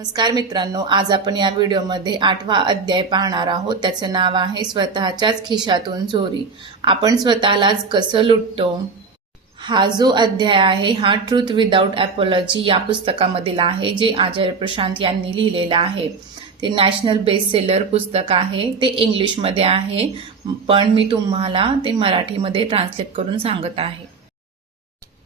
नमस्कार मित्रांनो, आज आपण या व्हिडिओमध्ये 8वा अध्याय पाहणार आहोत। त्याचं नाव आहे स्वतःच्याच खिशातून चोरी। आपण स्वतःलाच कसं लुटतो। हा जो अध्याय आहे हा ट्रुथ विदाउट अपॉलॉजी या पुस्तकामधील आहे, जे आचार्य प्रशांत यांनी लिहिलेलं आहे। ते नॅशनल बेस्ट सेलर पुस्तक आहे। ते इंग्लिशमध्ये आहे, पण मी तुम्हाला ते मराठीमध्ये ट्रान्सलेट करून सांगत आहे।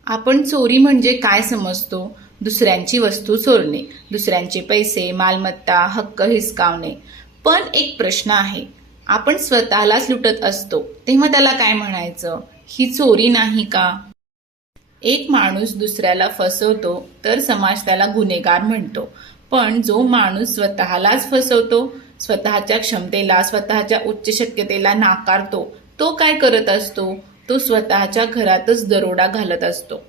आपण चोरी म्हणजे काय समजतो? दुसऱ्यांची वस्तू चोरणे, दुसऱ्यांचे पैसे, मालमत्ता, हक्क हिसकावणे। पण एक प्रश्न आहे, आपण स्वतःलाच लुटत असतो तेव्हा त्याला काय म्हणायचं? ही चोरी नाही का? एक माणूस दुसऱ्याला फसवतो तर समाज त्याला गुन्हेगार म्हणतो, पण जो माणूस स्वतःलाच फसवतो, स्वतःच्या क्षमतेला, स्वतःच्या उच्च शक्यतेला नाकारतो, तो काय करत असतो? तो स्वतःच्या घरातच दरोडा घालत असतो।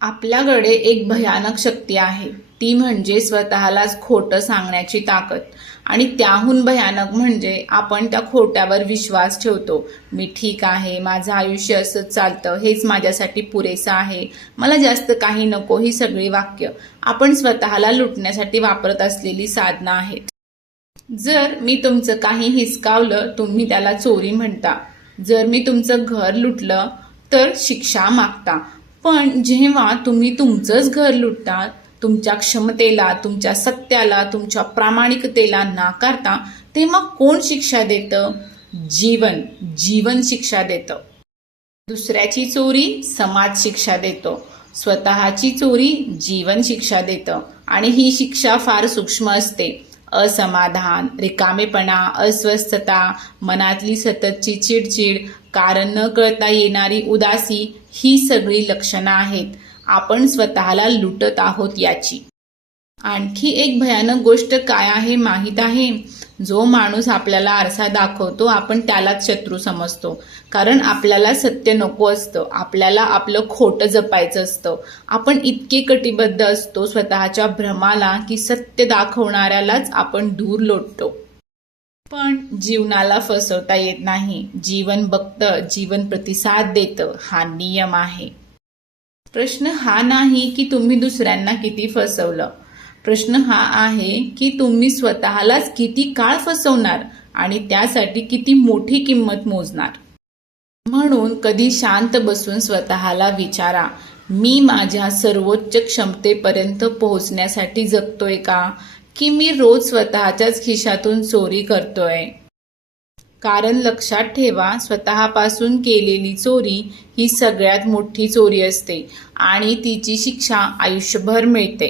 आपल्याकडे एक भयानक शक्ती आहे, ती म्हणजे स्वतःलाच खोटं सांगण्याची ताकद। आणि त्याहून भयानक म्हणजे आपण त्या खोट्यावर विश्वास ठेवतो। मी ठीक आहे, माझं आयुष्य असंच चालतं, हेच माझ्यासाठी पुरेसं आहे, मला जास्त काही नको, ही सगळी वाक्य आपण स्वतःला लुटण्यासाठी वापरत असलेली साधनं आहेत। जर मी तुमचं काही हिसकावलं, तुम्ही त्याला चोरी म्हणता। जर मी तुमचं घर लुटलं तर शिक्षा मागता। पण जेव्हा तुम्ही तुमचंच घर लुटता, तुमच्या क्षमतेला, तुमच्या सत्याला, तुमच्या प्रामाणिकतेला नाकारता, तेव्हा कोण शिक्षा देतं? जीवन शिक्षा देतं। दुसऱ्याची चोरी समाज शिक्षा देतो, स्वतःची चोरी जीवन शिक्षा देतं। आणि ही शिक्षा फार सूक्ष्म असते। असमाधान, रिकामेपणा, अस्वस्थता, मनातली सततची चिडचिड, कारण न कळता येणारी उदासी, ही सगळी लक्षणं आहेत आपण स्वतःला लुटत आहोत याची। आणखी एक भयानक गोष्ट काय आहे माहीत आहे? जो माणूस आपल्याला आरसा दाखवतो, आपण त्यालाच शत्रू समजतो। कारण आपल्याला सत्य नको असतं, आपल्याला आपलं खोटं जपायचं असतं। आपण इतके कटिबद्ध असतो स्वतःच्या भ्रमाला की सत्य दाखवणाऱ्यालाच आपण दूर लोटतो। पण जीवनाला फसवता येत नाही। जीवन बघतं, जीवन प्रतिसाद देतं, हा नियम आहे। प्रश्न हा नाही की तुम्ही दुसऱ्यांना किती फसवलं, प्रश्न हा आहे की तुम्ही स्वतःलाच किती काळ फसवणार आणि त्यासाठी किती मोठी किंमत मोजणार। म्हणून कधी शांत बसून स्वतःला विचारा, मी माझ्या सर्वोच्च क्षमतेपर्यंत पोहोचण्यासाठी जगतोय का, की मी रोज स्वतःच्याच खिशातून चोरी करतोय? कारण लक्षात ठेवा, स्वतःपासून केलेली चोरी ही सगळ्यात मोठी चोरी असते आणि तिची शिक्षा आयुष्यभर मिळते।